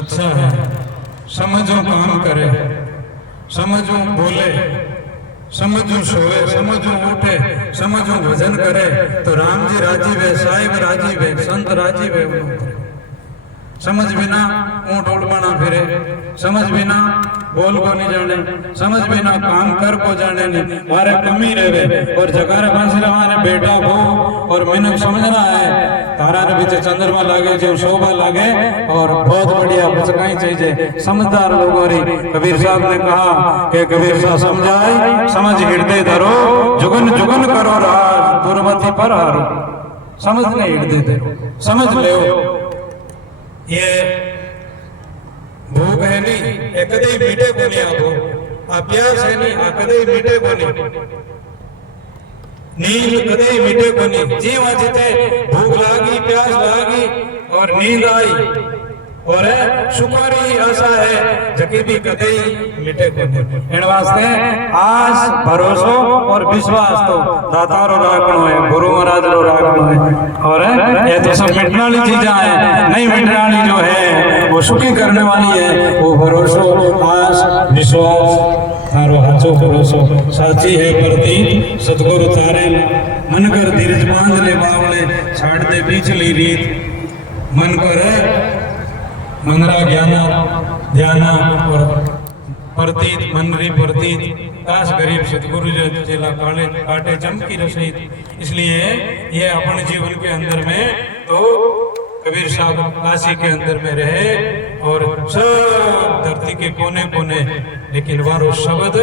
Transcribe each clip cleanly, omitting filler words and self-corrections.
सच्चा है, समझो काम करे, समझो बोले, समझो सोए, समझो उठे, समझो भजन करे, तो राम जी राजी वे, साहिब राजी वे, संत राजी वे। समझ बिना ऊँट उड़वाना फिरे, समझ बिना बोल को नहीं जाने, समझ बिना काम कर को जाने नहीं, मारे कमी रहे। और जगारे फांसी हमारे बेटा वो और मैंने समझना है तारा रे बीच चंद्रमा लागे जो शोभा लागे और बहुत बढ़िया बचकाई चाहिए समझदार लोगों री। कबीर साहब ने कहा कि कबीर साहब समझाए समझ हृदय धरो, जुगन जुगन करो राज दुर्मति पर हारो। समझ नहीं हृदय धरो, समझ ले ये भूख है नहीं ये कदे मीठे को नहीं आगो, आ प्यास है नहीं आ कदे मीठे को नहीं, नींद कदे मीठे को नहीं। जीव जीते भूख लागी प्यास लागी और नींद आई और सुखारी आशा है जकी भी कदे मीठे को नहीं। इन वास्ते आस भरोसो और विश्वास तो दातारो राखनो है, गुरु महाराज रो राखनो है। और ये तो सब मिटने वाली चीजें हैं, नहीं मिटने वाली जो है वो सुखी करने वाली है। वो भरोसो आस विश्वास थारो हाचो भरोसो साची है परती सतगुरु तारे मन कर धीरज बांध ले बावले छाड़ दे पिछली रीत। मन कर मनरा ज्ञाना ध्याना और प्रतीत मनरी प्रतीत काश गरीब सतगुरु जिला काले काटे चमकी रसीद। इसलिए ये अपने जीवन के अंदर में तो कबीर साहब काशी के अंदर में रहे और सब धरती के कोने कोने, लेकिन वारो शब्द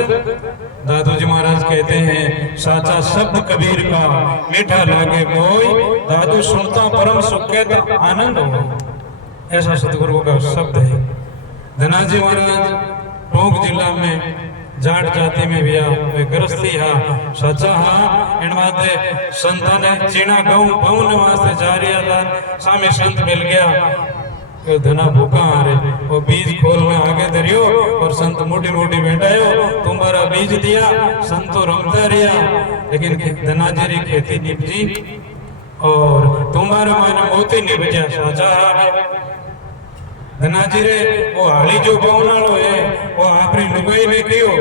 दादू जी महाराज कहते हैं साचा शब्द कबीर का मीठा लागे कोई, दादू सुनता परम सुख के आनंद हो। ऐसा सतगुरु का शब्द है। धनाजी महाराज टोंक जिला में जाट जाति में भी वे गृहस्थी हा सच्चा हा। इन वास्ते संतान ने चीना गऊ भवन वास्ते जा रिया था, सामे संत मिल गया धना भूखा आ रहे वो बीज खोल में आगे धरियो और संत मोटी मोटी बैठायो तुम्हारा बीज दिया संतो रमता रिया, लेकिन धनाजी री खेती निपजी और तुम्हारा मैंने मोती निपजा साचा है। धनाजी रे वो हाली जो पवनालो है वो आपरी लुगाई ने कहो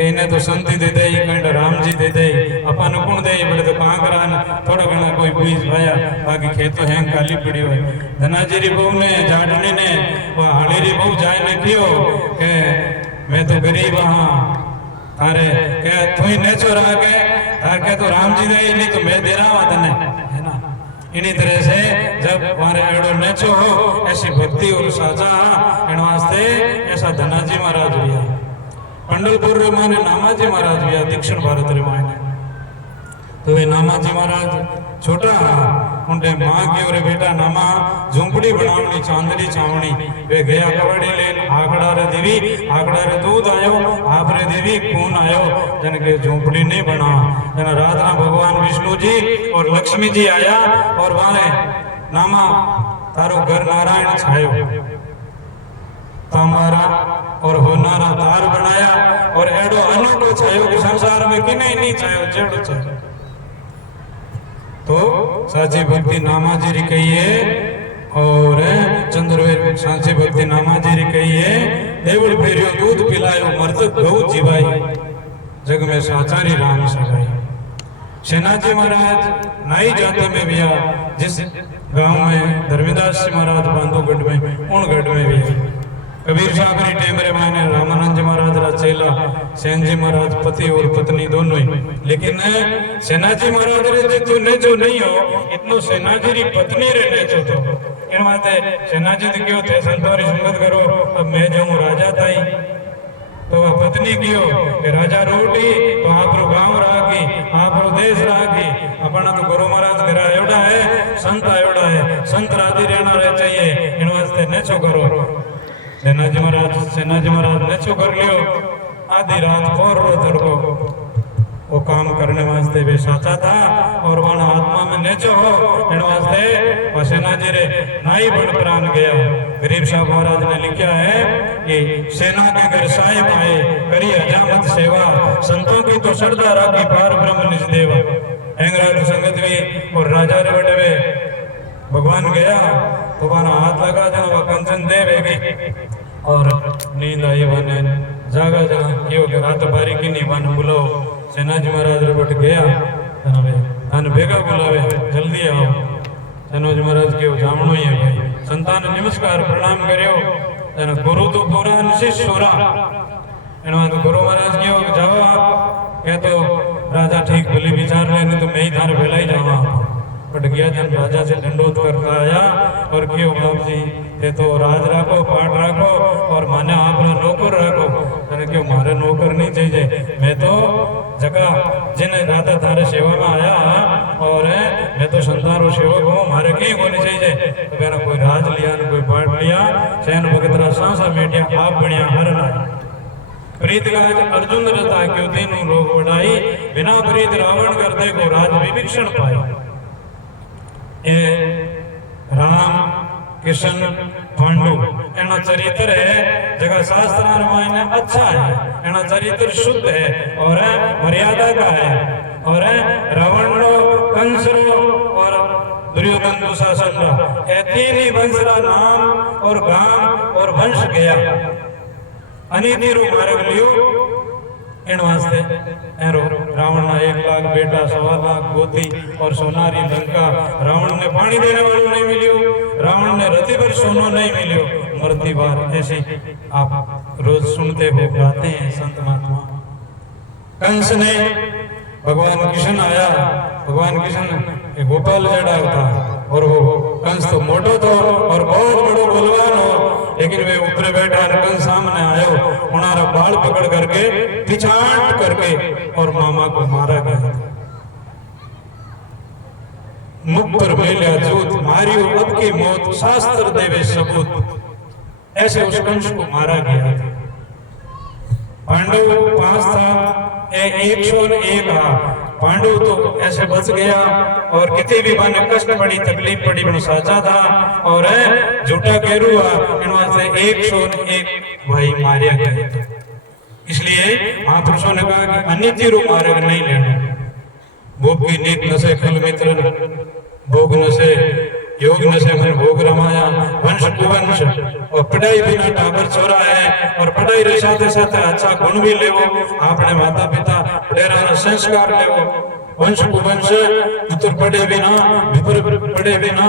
इन्हें तो संति दे दे कंड राम जी दे दे अपन कौन दे बड़े तो कांकरान थोड़ा घना कोई बीज भाया बाकी खेतों हैं खाली पड़ी हुई। धनाजी री बहू ने जाटने ने वो हाली री बहू जाए ने कहो के मैं तो गरीब हाँ थारे के तुई नेचो रहा के ताके तो राम जी दे नहीं तो मैं दे रहा हूँ तने है ना। इन्हीं तरह से जब हमारे एडो नेचो हो ऐसी भक्ति और साजा इन वास्ते ऐसा धनाजी महाराज हुआ पंडलपुर रे माने नामाजी महाराज हुआ दक्षिण भारत रे माने। तो वे नामाजी महाराज छोटा उनके माँ के और बेटा नामा झुंपड़ी बनावनी चांदनी चावनी वे गया कबड्डी ले आकड़ा रे देवी आकड़ा रे दूध आयो आप रे देवी खून आयो जन के झुंपड़ी नहीं बना जन राधा भगवान विष्णु जी और लक्ष्मी जी आया और वाले नामा तारो घर नारायण छायो तमारा और होनारा तार बनाया और एडो अनूठो छायो कि संसार में किने नहीं छायो जेड़ो छायो। तो साची भक्ति नामाजी री कहिए और चंद्रवेर साची भक्ति नामाजी री कहिए देवल फेरियो दूध पिलायो मर्द गौ जीवाई जग में साचारी राम सगाई। सेनाजी महाराज नाई जाति में भी जिस गांव में धर्मदास जी महाराज बांधोगढ़ में उन गढ़ में भी कबीर साहब ने टेमरे माने रामानंद जी महाराज रा चेला सेन जी महाराज पति और पत्नी दोनों ही। लेकिन सेनाजी महाराज रे जितो ने जो नहीं हो इतनो सेनाजी री पत्नी रे ने जो तो इन माते सेनाजी ने क्यों थे संतोरी संगत करो अब मैं जाऊं राजा ताई तो वह पत्नी क्यों कि राजा रोटी तो आप रो गांव राखी आप रो देश राखी अपना तो गुरु महाराज करा एवड़ा है संत एवड़ा है संत राजी रहना रह चाहिए इन वास्ते नेचो करो। सेनाजी महाराज नेचो कर लियो आधी रात और रो तड़को वो काम करने वास्ते वे साचा था और वहाँ आत्मा में नेचो हो इन वास्ते वह सेनाजी रे नाई बड़ प्राण गया। गरीब साहब महाराज ने लिखा है कि सेना के घर साहिब आए करी हजामत सेवा संतों की तो श्रद्धा राखी पार ब्रह्म निज देवा। हेंगराज संगत भी और राजा रे बटवे भगवान गया तो वहाँ हाथ लगा जब वह कंचन देव और नींद आई बने जागा जहाँ क्यों कि रात बारी की नहीं बन बुलाओ सेनाजी महाराज रबट गया तनवे तन बेगा बुलावे जल्दी आओ सेनाजी महाराज क्यों जामणो ही है भाई संतान नमस्कार प्रणाम करियो तन गुरु तो पूरा शिष्य सोरा एनो तो गुरु महाराज क्यों जाओ आप कह तो राजा ठीक भली विचार ले नहीं तो मैं ही थारे भेला ही जावा पट गया जन राजा से दंडोत करता आया और क्यों बाप जी ये तो राज राखो पाठ राखो और माने आपना नौकर राखो अरे क्यों मारे नौकर नहीं चाहिए मैं तो जगह जिन राधा थारे सेवा में आया और मैं तो संतारो सेवक हूँ मारे कहीं होनी चाहिए तो कहना कोई राज लिया न कोई पाठ लिया सैन भगतरा सांसा मेटिया आप बढ़िया हर ना प्रीत गाज अर्जुन रता क्यों तीनों लोग उड़ाई बिना प्रीत रावण कर दे को राज विभीषण पाए ये राम कृष्ण पांडु एना चरित्र है जगह शास्त्र रामायण अच्छा है एना चरित्र शुद्ध है और मर्यादा का है और रावण रो कंस रो और दुर्योधन दुशासन रो तीन ही वंश रा नाम और गांव और वंश गया अनिति रू मार्ग लियो इन वास्ते एरो रावण ना 1 लाख बेटा 1.25 लाख गोती और सोनारी लंका रावण ने पानी देने वालों नहीं मिलियो रावण ने रति भर सोना नहीं मिलियो मरती बार ऐसे आप रोज सुनते हो गाते हैं संत महात्मा कंस ने भगवान कृष्ण आया भगवान कृष्ण गोपाल जड़ा था और वो कंस तो मोटो तो और बहुत बड़ो बलवान हो लेकिन वे ऊपर बैठा कंस सामने आयो उनारा बाल पकड़ करके पिछाड़ करके और मामा को मारा गया मुख पर मेलिया जूत मारियो अब की मौत शास्त्र देवे सबूत ऐसे उस कंस को मारा गया पांडव 5 था 101 पांडु तो ऐसे बच गया और कितनी भी माने कष्ट पड़ी तकलीफ पड़ी बनो साचा था और झूठा केरू हुआ इन वास्ते 101 भाई मारे गए इसलिए महापुरुषों ने कहा कि अनिति रू मार्ग नहीं लेना भोग की नीत नशे खल मित्र भोग नशे योग नशे मन भोग रमाया वंश कुवंश और पढ़ाई बिना टाबर छोरा है और पढ़ाई रे साथे साथे अच्छा गुण भी लेवो आपने माता पिता डेरा संस्कार लेवो वंश कुवंश पुत्र पढ़े बिना विपर पढ़े बिना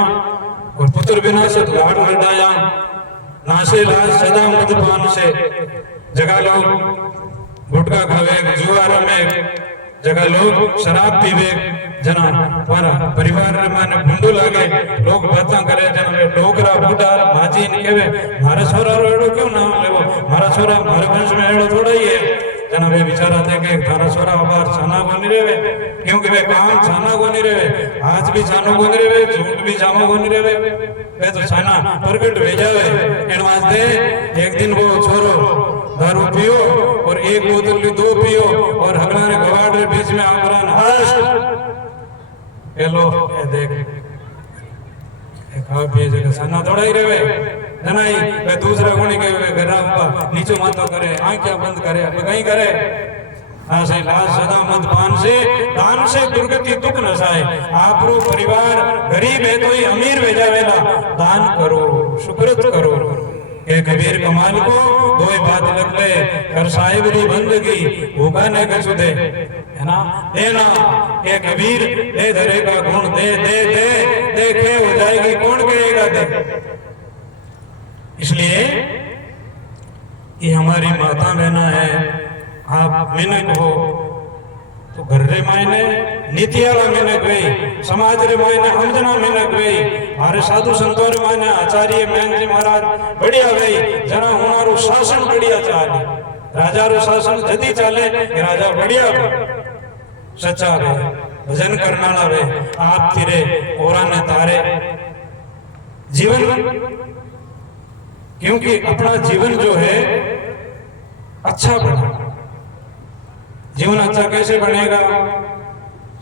और पुत्र बिना से लाड लड़ाया नासे लाज सदा मदपान से जगह लोग गुटखा खावे जुआर में जगह लोग शराब पीवे जना हमारा परिवार माने भूंडो लागे लोग बातें करे जना डोकरा बूढ़ा माजी ने कहवे मारा छोरा एड़ो क्यों नाम लेवो मारा छोरा मारे वंश में एड़ो थोड़ा ही है जना वे विचारा थे कि थारा छोरा बार छाना को नहीं रेवे क्योंकि वे काम छाना को नहीं रेवे आज भी छानो को नहीं रेवे झूठ भी जामो को नहीं रेवे वे तो छाना प्रकट हो जावे इन वास्ते एक दिन वो छोरो दारू पियो और 1 बोतल 2 पियो और हमारे गवाड़ के बीच में आमरान हर्ष हेलो ये देख खाओ पिए जगह सना थोड़ा ही रहे जनाई वे दूसरा गुणी के वे घरा नीचे मातो करे आंखें बंद करे अब कहीं करे ऐसे लाज सदा मत दान से दुर्गति दुख न जाए आपरो परिवार गरीब है तो ही अमीर हो जावेला दान करो शुक्रत करो के कबीर कमाल को दो बात लग ले कर साहिब री बंदगी भूखा न कछु दे है ना देना के कबीर दे धरेगा गुण दे दे दे देखे हो जाएगी कौन कहेगा दे इसलिए ये हमारी माता बहना है आप मिनक हो तो घर रे मायने नीतियाला मिनक गई समाज रे मायने हमजना मिनक गई हमारे साधु संतों रे मायने आचार्य मैन जी महाराज बढ़िया गई जना हमारो शासन बढ़िया चाले राजा रो शासन जदी चाले राजा बढ़िया सच्चा रहे भजन करना रहे आप थिरे औरा ने तारे जीवन क्योंकि अपना जीवन जो है अच्छा बना जीवन अच्छा कैसे बनेगा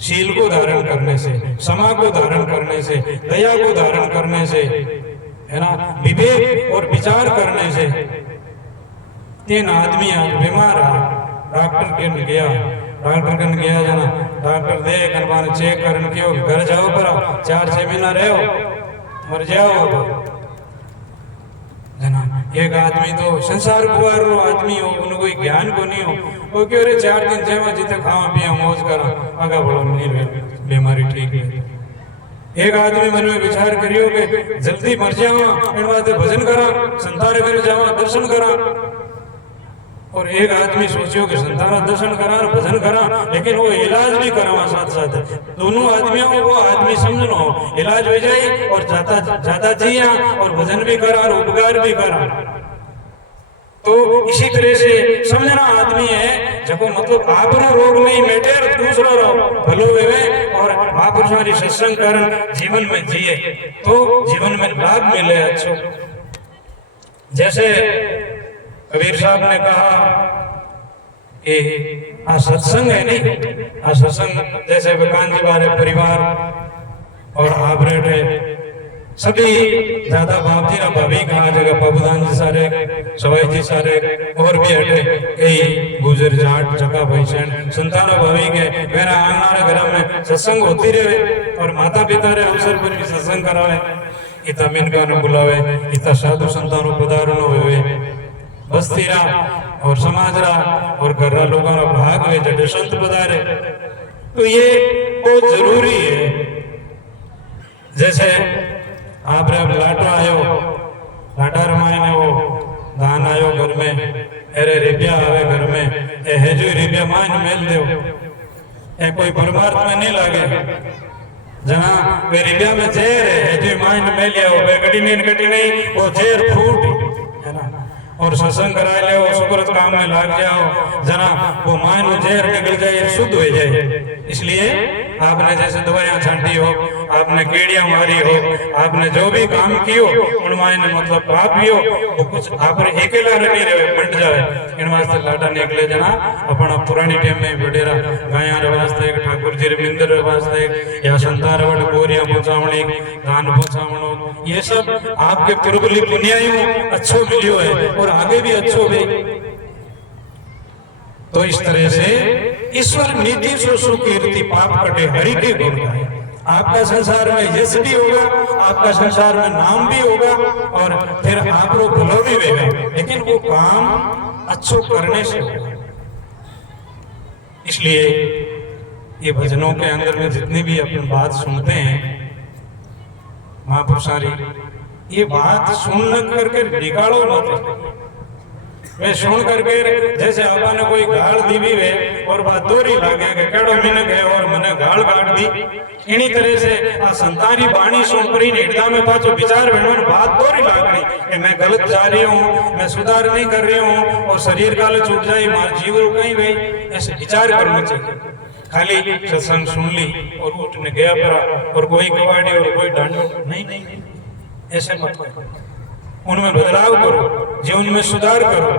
शील को धारण करने से क्षमा को धारण करने से दया को धारण करने से है ना विवेक और विचार करने से 3 आदमी बीमार है डॉक्टर के गया जाना डॉक्टर देख अनबान चेक करन क्यों घर जाओ पर 4-6 महीना रहो मर जाओ जना एक आदमी तो संसार गुवार रो आदमी हो, उन्हें कोई ज्ञान को नहीं हो, वो क्यों रे 4 दिन जेवा जीते खावा पिया मौज करा आगा बढ़ो नहीं रे बीमारी ठीक है। एक आदमी मन में विचार करियो कि जल्दी मर जावा इन वास्ते भजन करा, संतारे घर जावा दर्शन करा। और एक आदमी सोचियो कि संतारा दर्शन करा और भजन करा, लेकिन वो इलाज भी करावा साथ साथ। दोनों आदमियों को आदमी समझनो, इलाज हो जाए और ज्यादा जिया और भजन भी करा और उपकार भी करा। तो इसी तरह से समझना आदमी है जब मतलब आपनो रोग नहीं मेटे और दूसरा रोग भलो वेवे और महापुरुषों की सत्संग कारण जीवन में जिए तो जीवन में लाभ मिले। अच्छो जैसे कबीर साहब ने कहा कि आ सत्संग है नहीं, आ सत्संग जैसे विकान जी वाले परिवार और आभरेट है सभी ज्यादा बाप जी ना भाभी कहा जगह बाबूदान जी सारे सवाई जी सारे और भी हटे कई गुजर जाट जगह भैसन संताना भाभी के मेरा आंगना घर में सत्संग होती रहे और माता पिता रे अवसर पर भी सत्संग करावे, इतना मिनका न बुलावे, इतना साधु संतानों पधारण हुए बस्ती रा और समाज रा और घर रा लोगों रा भाग हुए जटे संत पधारे। तो ये बहुत जरूरी है। जैसे आप लाटा आयो, लाटा रमाई वो दान आयो घर में, अरे रिबिया आवे घर में, ए हेजू रिबिया मान मेल दो, ए कोई परमार्थ में नहीं लागे जना वे रिबिया में जेर है हेजू मान मेल लिया वे कटी नहीं वो जेर फूट है ना, और सत्संग करा ले वो सुकृत काम में लाग जाओ जना वो मान वो जेर निकल जाए शुद्ध हो जाए। इसलिए आपने जैसे दवाइयां छांटी हो, आपने कीड़ियां मारी हो, आपने जो भी काम कियो उनमें मतलब पाप भी हो वो कुछ आप अकेला नहीं रहे बंट जाए। इन वास्ते लाटा निकले जना अपना पुरानी टाइम में बडेरा गाया रे वास्ते ठाकुर जी रे मिंदर रे वास्ते या संतार वट बोरिया पहुंचावणी दान पहुंचावणो ये सब आपके पूर्वली पुण्यायों अच्छो मिलियो है और आगे भी अच्छो भी। तो इस तरह से ईश्वर नीति सो सुकीर्ति पाप कटे हरि के गुण गाए। आपका संसार में यश भी होगा, आपका संसार में नाम भी होगा और फिर आप लोग भलो भी होगा, लेकिन वो काम अच्छो करने से होगा। इसलिए ये भजनों के अंदर में जितनी भी अपन बात सुनते हैं महापुरुषारी, ये बात सुन करके निकालो मत। मैं सुन करके जैसे आपा ने कोई गाल दी भी है और बात दोरी लागे कि केड़ो मिनक है और मने गाल काट दी, इनी तरह से आ संतानी बाणी सुन परी नेड़ता में पाछो विचार भेणो बात दोरी लागनी कि मैं गलत जा रही हूं, मैं सुधार नहीं कर रही हूं और शरीर काल छूट जाए मार जीव कहीं भाई, ऐसे विचार करना चाहिए। खाली सत्संग सुन ली और उठने गया परा और कोई कवाड़ी और कोई डांडो नहीं, ऐसे मत करो। उनमें बदलाव करो, जीवन में सुधार करो।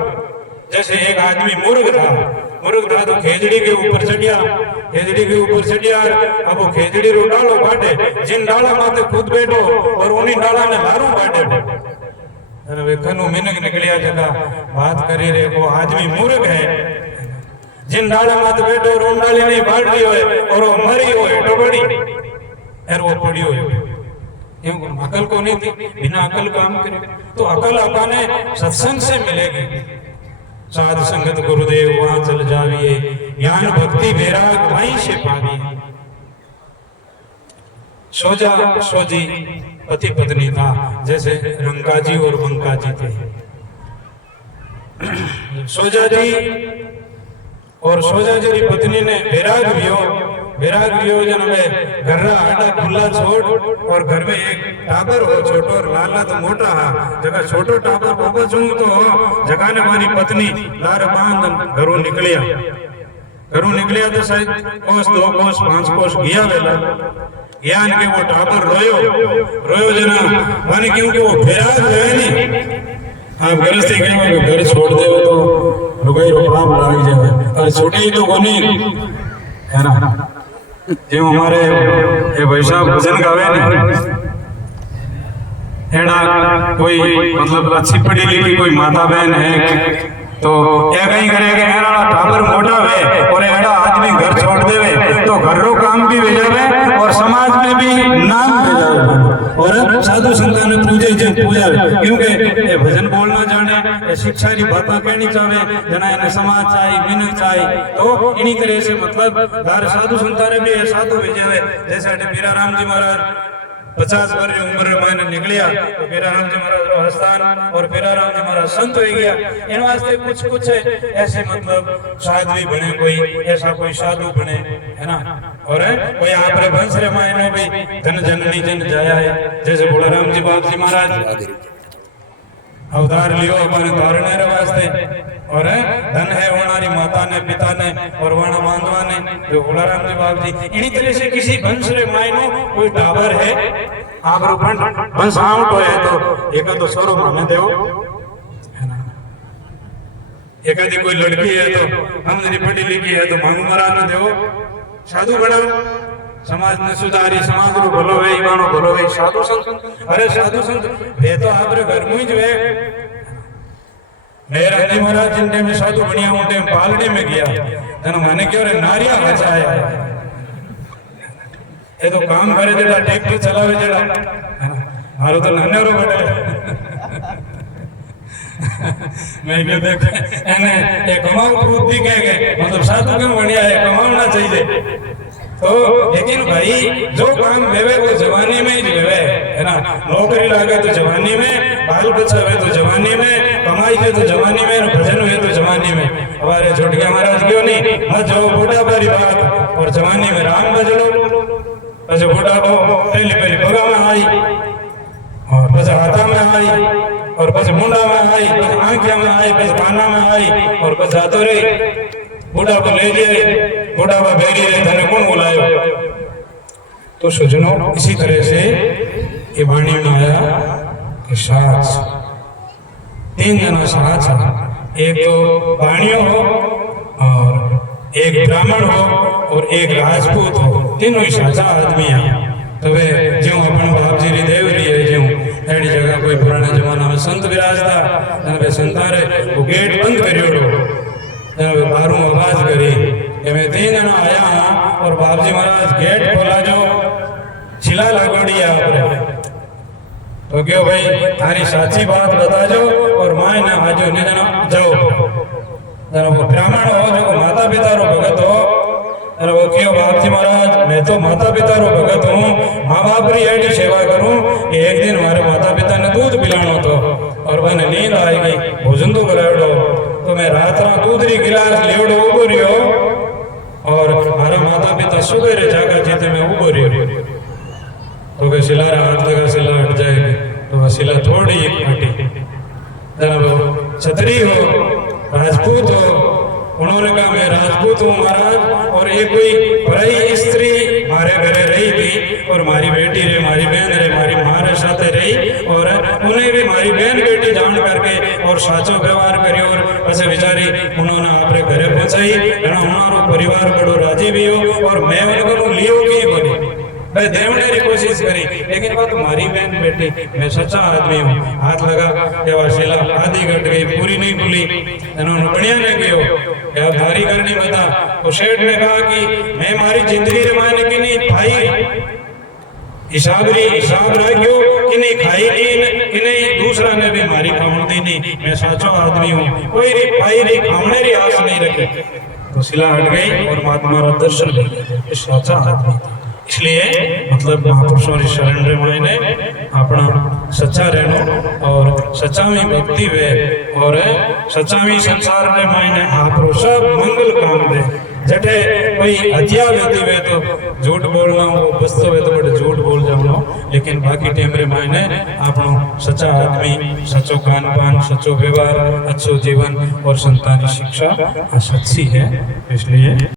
जैसे एक आदमी मूर्ख था तो खेजड़ी के ऊपर चढ़िया, अब वो खेजड़ी रो डालो बाटे, जिन डाला माते खुद बैठो और उन्हीं डाला ने लारू बाटे। अरे वे कनु मिनक निकलिया जगह बात करी रे वो आदमी मूर्ख है। जिन डाला माते बैठो और उन डाली नहीं बांट लियो है और वो मरी हो है टोबड़ी और वो पड़ी हो है। क्यों अकल को नहीं थी, बिना अकल काम करे तो अकल अपने सत्संग से मिलेगी। साध संगत गुरुदेव वहां चल जाविए, ज्ञान भक्ति वैराग वहीं से पाविए। सोजा सोजी पति पत्नी था, जैसे रंका जी और बंका जी थे। सोजा जी और सोजा जी की पत्नी ने वैराग वियोजन में घर आटा खुला छोड़ और घर में एक टाबर हो छोटो और लाला तो मोटा हा जगह छोटो टाबर बाबा चू तो जगह ने मारी पत्नी लार बांध घरों निकलिया तो शायद कोस 2 कोस 5 कोस गया वेला ज्ञान के वो टाबर रोयो जना माने क्योंकि वो वैराग है नहीं। आप घर से कहेंगे घर छोड़ दे तो रुपये पाप लाग जाए और छोटी तो कोनी है ना। जो हमारे ये भाई साहब भजन गावे ने एड़ा कोई मतलब अच्छी पढ़ी लिखी कोई माता बहन है तो क्या कहीं करेगा एड़ा टाबर मोटा है और एड़ा आदमी घर छोड़ देवे तो घर रो काम भी हो जावे और समाज में भी नाम हो जावे और साधु संतान पूजा क्योंकि ये भजन बोल ना जाने ये शिक्षा री बात कहनी चाहे जना ने समाज चाहिए मिनक चाहिए तो इन्हीं तरह से मतलब दार साधु संतान भी है साधु भेजे जैसे पीरा राम जी महाराज 50 वर्ष की उम्र में निकलिया तो पीरा राम जी महाराज स्थान और पीरा राम जी महाराज संत हो गया इन वास्ते कुछ कुछ ऐसे मतलब शायद भी बने कोई ऐसा कोई साधु बने है ना और कोई आप रे वंश रे मायनो भी धन जननी जन जाया है जैसे भोलाराम जी बाप जी महाराज अवतार लियो अपन धारने रे वास्ते और धन है होनारी माता ने पिता ने और वर्ण बांधवा ने जो भोलाराम जी बाप जी इन्हीं तरह से किसी वंश रे मायनो कोई टावर है आप वंश आउट है तो एक तो सोरो माने देव है ना एक आदि कोई लड़की है तो हम पढ़ी लिखी है तो मांग मरा न देव साधु बनाओ समाज ने सुधारी समाज रो भलो वे ईवानो भलो वे साधु संत अरे साधु संत वे तो आपरे घर में ही वे मेरा जी महाराज जिन टाइम साधु बनिया उन टाइम पालने में गया जना माने क्यों रे नारिया बचाया ये तो काम करे जेड़ा ट्रैक्टर चलावे जेड़ा मारो तो नाने रो बटे मैं भी देख एने ये कमाल प्रूफ दी कह गए मतलब साधु क्यों बनिया है कमाना चाहिए तो लेकिन भाई जो काम वेवे तो जवानी में ही वेवे है ना नौकरी लागे तो जवानी में बाल बच्चा हुए तो जवानी में कमाई के तो जवानी में भजन हुए तो जवानी में हमारे छोटके महाराज क्यों नहीं मत जाओ बूढ़ा बारी बात और जवानी में राम भज लो अच्छा बूढ़ा को पहले पहले बगा में आई और बस हाथा में आई और बस मुंडा में आई बस आंखिया में आई बस काना में आई और बस जातो रही बूढ़ा को ले गए बूढ़ा को बेरी रहे धने कौन बुलायो तो सज्जनों इसी तरह से ये वाणी में आया कि साथ तीन जना साथ एक तो वाणियों हो और एक ब्राह्मण हो और एक राजपूत हो तीनों ही साचा आदमी है तबे जो अपन बाप जी री देवरी है जो एडी जगह कोई पुराने जमाना में संत विराजता तने संतारे वो गेट बंद करियो तने बाहरों आवाज करी कि मैं तीन जना आया और बाप जी महाराज गेट खोला जो छिला लागोड़ी है आपरे तो क्यों भाई थारी साची बात बता जो और माय ना आजो ने जना जाओ जना वो ब्राह्मण हो जो माता पिता रो भगत हो अरे वो क्यों बाप जी महाराज मैं तो माता पिता रो भगत हूँ माँ बाप री ऐसी सेवा करूँ कि एक दिन हमारे माता पिता ने दूध पिलाना तो और मैंने नींद आएगी भोजन तो कराओ तो मैं रात रात दूध री गिलास लेवड़ो उबो रियो और हमारा माता पिता सुबह जागा जीते में उबो रियो तो वे सिला हाथ लगा सिला हट जाएगी तो वह सिला थोड़ी एक फटी जब छतरी हो राजपूत हो उन्होंने कहा मैं राजपूत हूँ महाराज और एक कोई पराई स्त्री मारे घरे रही थी और मारी बेटी रे मारी बहन रे मारी माँ रे साथे रही और उन्हें भी मारी बहन बेटी जान करके और साचो व्यवहार करियो और ऐसे बेचारी उन्होंने आपरे घरे पहुंचाई हमारो परिवार बड़ो राजी भी हो और मैं उनको लियो की बोली मैं देवने की कोशिश करी लेकिन वो तुम्हारी बहन बेटी मैं सच्चा आदमी हूँ हाथ लगा कि वह शिला आधी घट गई पूरी नहीं खुली इन्होंने बढ़िया ने कहो क्या भारी करनी बता तो शेठ ने कहा कि मैं हमारी जिंदगी रे माने की नहीं भाई हिसाब राख्यो कि नहीं खाई कि नहीं दूसरा ने भी मारी खावन दी नहीं मैं साचो आदमी हूँ कोई री भाई री खावने री आस नहीं रखे तो शिला हट गई और महात्मा रा दर्शन ले गए साचा आदमी था इसलिए मतलब महापुरुषों की शरण रे मायने अपना सच्चा रहना और सच्चा में भक्ति वे और सच्चा में संसार रे मायने आपरो सब मंगल काम दे जटे कोई हत्या लेती वे तो झूठ बोलना हो बस्तो वे तो बड़े झूठ बोल जाओ लेकिन बाकी टाइम रे मायने अपनो सच्चा आदमी सच्चो खान पान सच्चो व्यवहार अच्छो जीवन और संतानी शिक्षा सच्ची है इसलिए